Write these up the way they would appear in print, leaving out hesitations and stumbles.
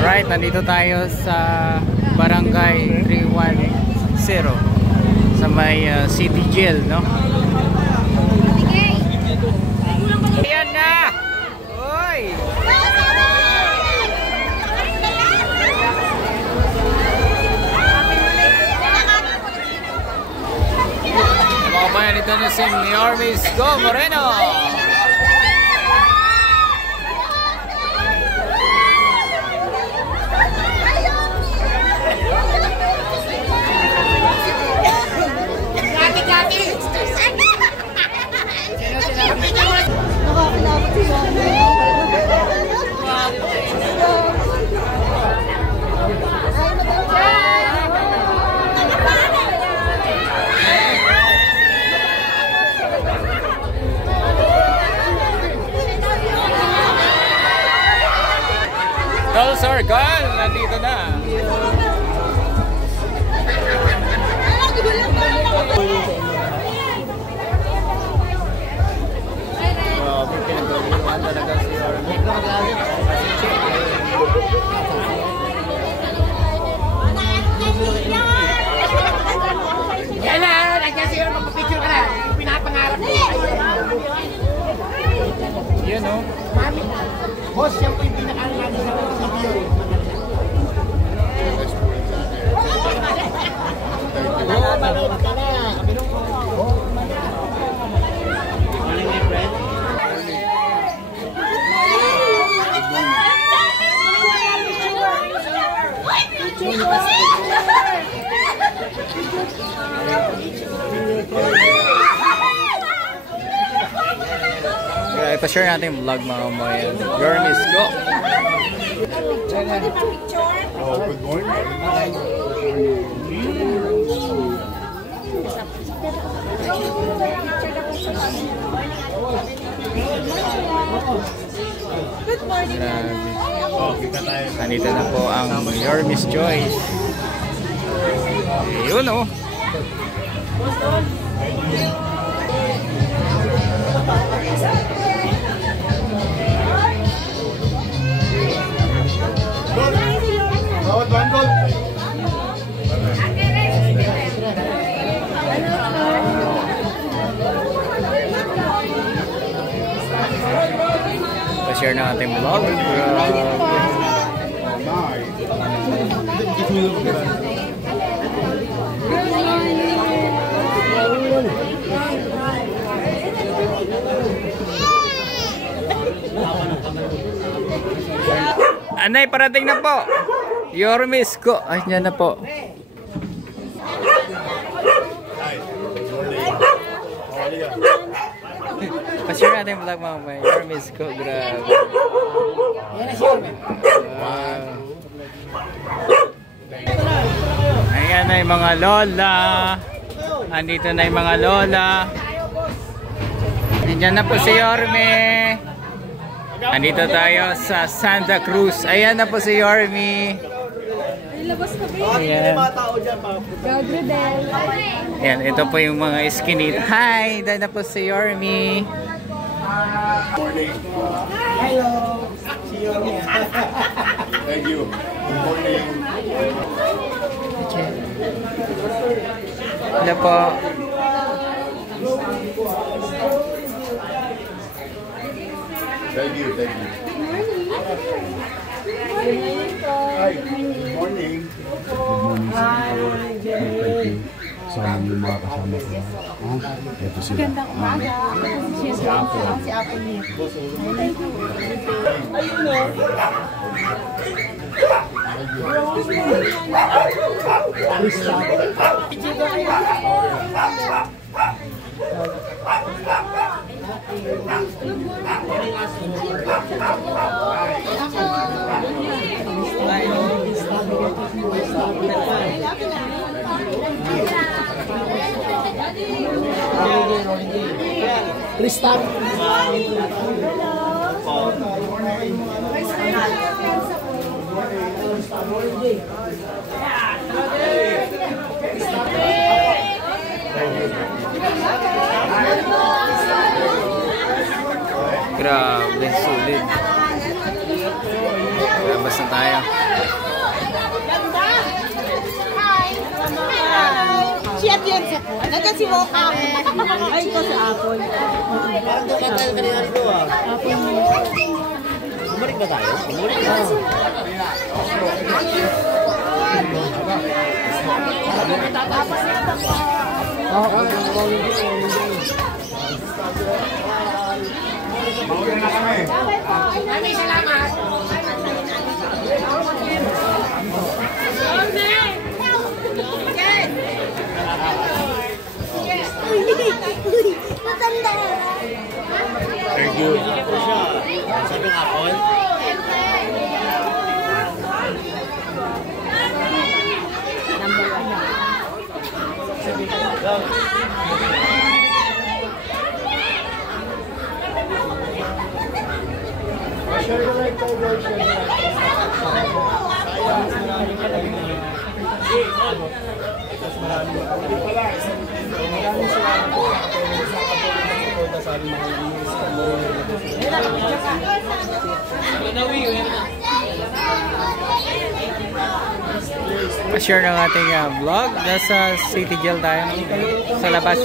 Right, nandito tayo sa Barangay 310 sa may City Jail, no? Ayan na! Uy! Mga bayan, ito na si Yormis Go Moreno! Tol Sargal, nandito na. Pinagawin talaga si Orly. Yan na, nandiyan si Orly, magpapicture ka na. Pinapangarap mo. Yan o. Mami, boss, yan po yung pinakalan namin sa video. Manood ka na. Ipashare natin yung vlog mga kabayan. Yormis Go! Oh, good morning. Good morning. Nandito na po ang Yormis Joyce. Yun o. Pa-share na natin vlog. Anay, parating na po. Yormis Go. Ay, yan na po. Pa-share natin yung vlog mga may Yormis Go. Grabe. Ayan na yung mga lola. Andito na yung mga lola. Nandiyan na po si Yorme. Andito tayo sa Santa Cruz. Ayan na po si Yorme. Labas ka ba? Ayan. Gagridel. Ayan, ito po yung mga skinny. Hi! Dahil na po si Yorme. Hello. Si Yorme. Thank you. Good morning. Hello po. Thank you. Thank you. Hi. Good morning. Hi, morning. Sama yung mga kasama ko. Ito sila. Gandang umaga. Si Apo. Si Apo niya. Ayun o. Tristan. Grabe, sulit. Labas na tayo. Si Atienza po. Nandiyan si Mocha. Ay, ito si Apple. Parang doon ka tayo kanina rito ah. Bumalik ba tayo? Bumalik na. Mauna na kami. Maraming salamat. Matanda. Thank you. Sabi ng Apple. Pa-share ng ating vlog. Nasa City Jail tayo sa labas.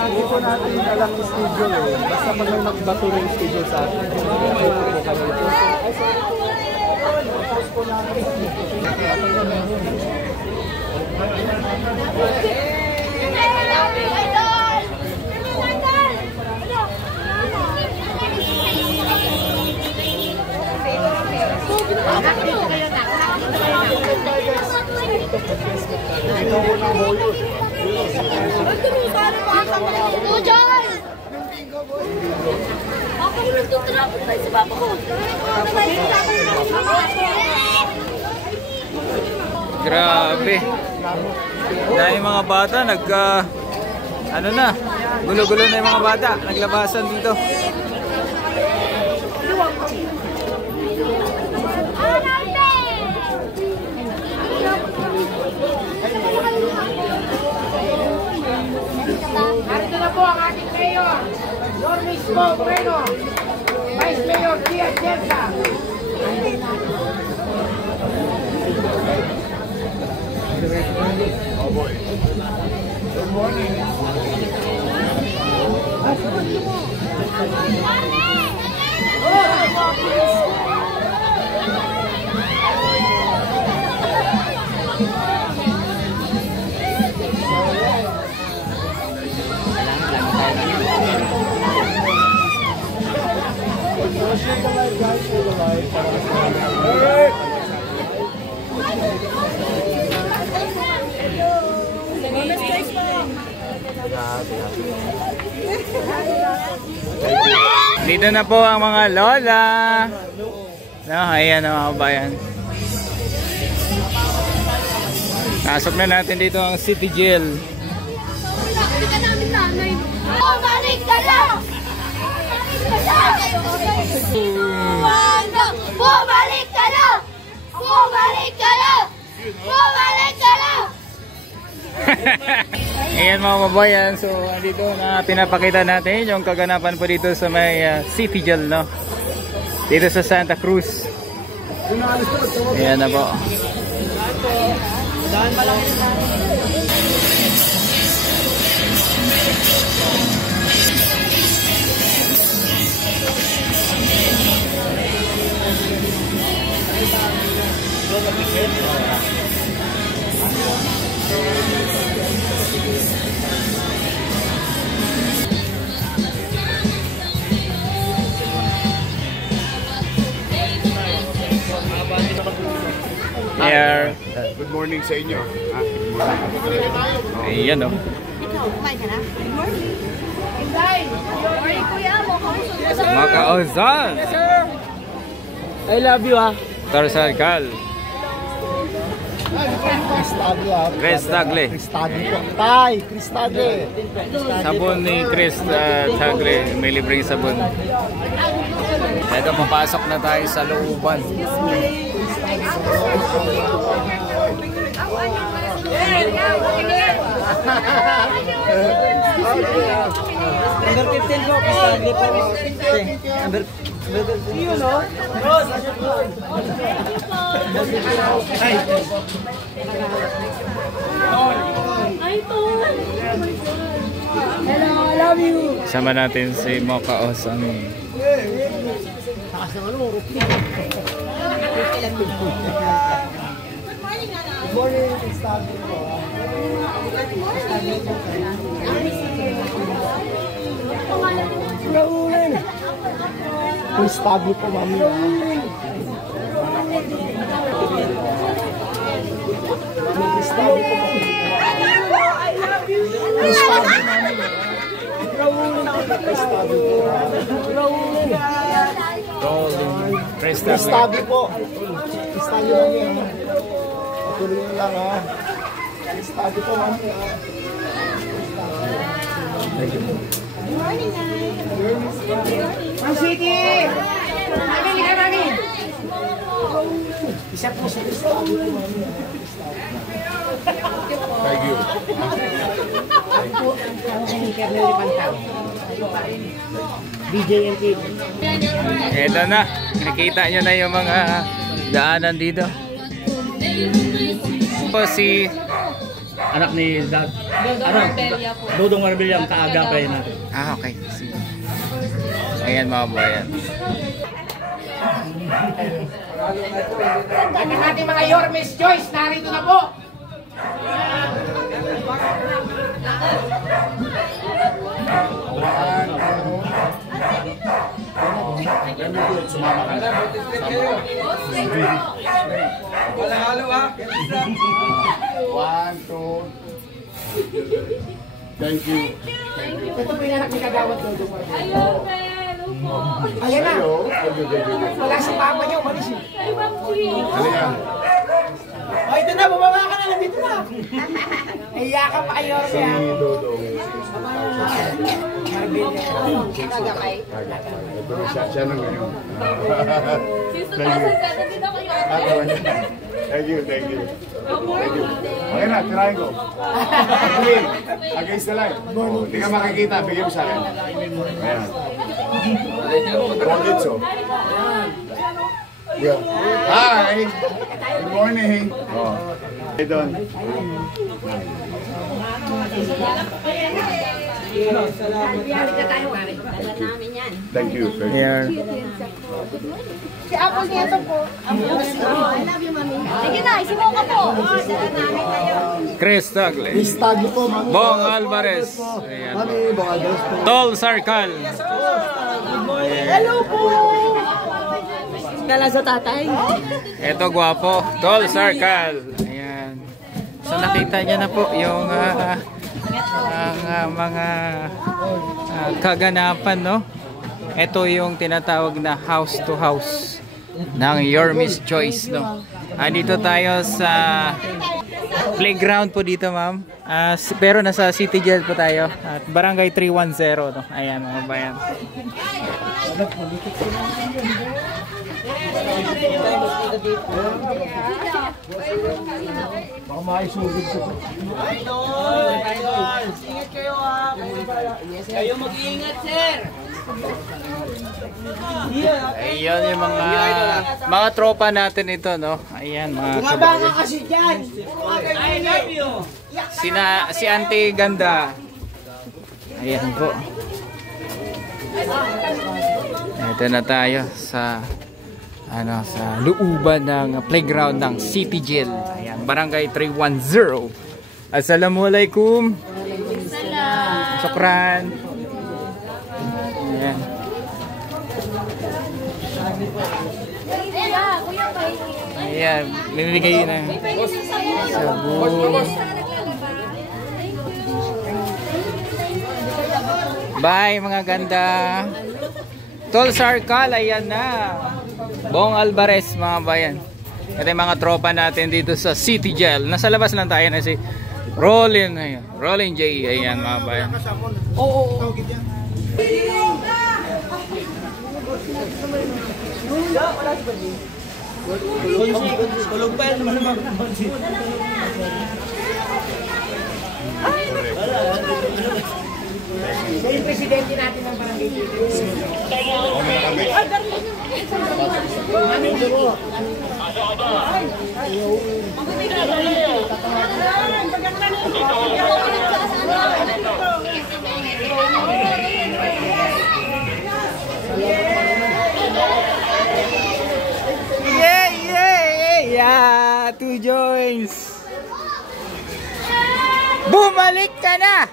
Hindi po natin alam yung schedule eh. Basta pag may magbato rin yung schedule sa atin. Grabe. Dahil yung mga bata ano na, gulo-gulo na yung mga bata, naglabasan dito. Narito na po ang ating mayor, Normis Moreno, Vice Mayor Tia Jensa. Oh boy. Good morning. Dito na po ang mga lola. No, ayan ang mga kabayan. Pasok na natin dito ang City Jail. Bumalik ka namin nanay. Bumalik ka na! Bumalik ka na! Bumalik ka na! Bumalik ka na! Ayan mga kabayan, so dito na pinapakita natin yung kaganapan po dito sa may City Jail, no? Dito sa Santa Cruz. Ayan na po. Here. Good morning sa inyo. Good morning. Ayan oh. Mga Ozal. I love you ha. Tarsal. Cristable ha. Chris Tagle. Cristable po. Tay, Cristable. Sabon ni Chris Tagle. May libreng sabon. Ito, papasok na tayo sa looban. Number 15 po, Cristable po. Number 15. You know? Hello, I love you. Sama natin si Mocha Osang. Good morning, Cristable po. Raulen. Cristable po, mami. Cristable po, mami. Cristable, mami. Raulen ako. Cristable po. Raulen. Cristable po. Cristable, mami. Patuloy nyo lang, ha. Cristable po, mami. Thank you po. Ang City! Mami, liga mami! Isa po sa Thank you. DJ and TV. Ito na. Nakita nyo na yung mga daanan dito. Ito si anak ni Dodong Marbella ang kaaga pa yun natin. okay. Ayan mga bayan. Ano natin mga Yormes Choice, narito na po! One, two. Thank you. Ito po yung anak ni Kagawad Dodong Marbella. Ayan na! Wala si papa niya, umalis eh. Halika. O, ito na, bumaba ka na, nandito na! Iya ka pa kay Yorme ha! Dodong. Ito na siya na ngayon. Thank you. Thank you. Okay na, tirahin ko. Actually, against the light. Hindi ka makikita, bigyan mo sa akin. Ayan. Roditso. Yeah. Hi! Good morning! Oh. Hey, Don. Thank you. Here. Si Apple nito po. I love you, mami. Sige na, isimuka po. Chris Tagle. Cristable po, mami. Bong Alvarez. Ayan. Mami, Bong Alvarez po. Tol Sarkal. Hello po. Kala sa tatay. Ito gwapo. Tol Sarkal. Ayan. So nakita niya na po yung mga kaganapan, no? Ito yung tinatawag na house to house ng Yorme's Choice, no? Dito tayo sa playground po dito, ma'am. Pero nasa City Jail po tayo. At Barangay 310, no? Ayan, mga bayan. Baka makisugod ko po. Ingat kayo ha! Kayo mag-iingat, sir! Ayan yung mga tropa natin ito, no? Ayan, mga Bumaba ka kasi dyan! I love you! si Auntie Ganda. Ayan po. Ito na tayo sa sa looban ng playground ng City Jail. Ayan, Barangay 310. Assalamualaikum. Sokran. Ayan. Ayan, bibigay na. Sabon. Bye mga ganda. Tol Sarkal, ayan na. Bong Alvarez mga bayan. Ito yung mga tropa natin dito sa City Jail. Nasa labas lang tayo na si Rollin. Ayan. Rollin J. Ayan mga bayan. Oo. Tulog pa yan naman naman. Siya yung presidente natin ng barangay dito. Yeah, 2 joints. Bumalik ka na.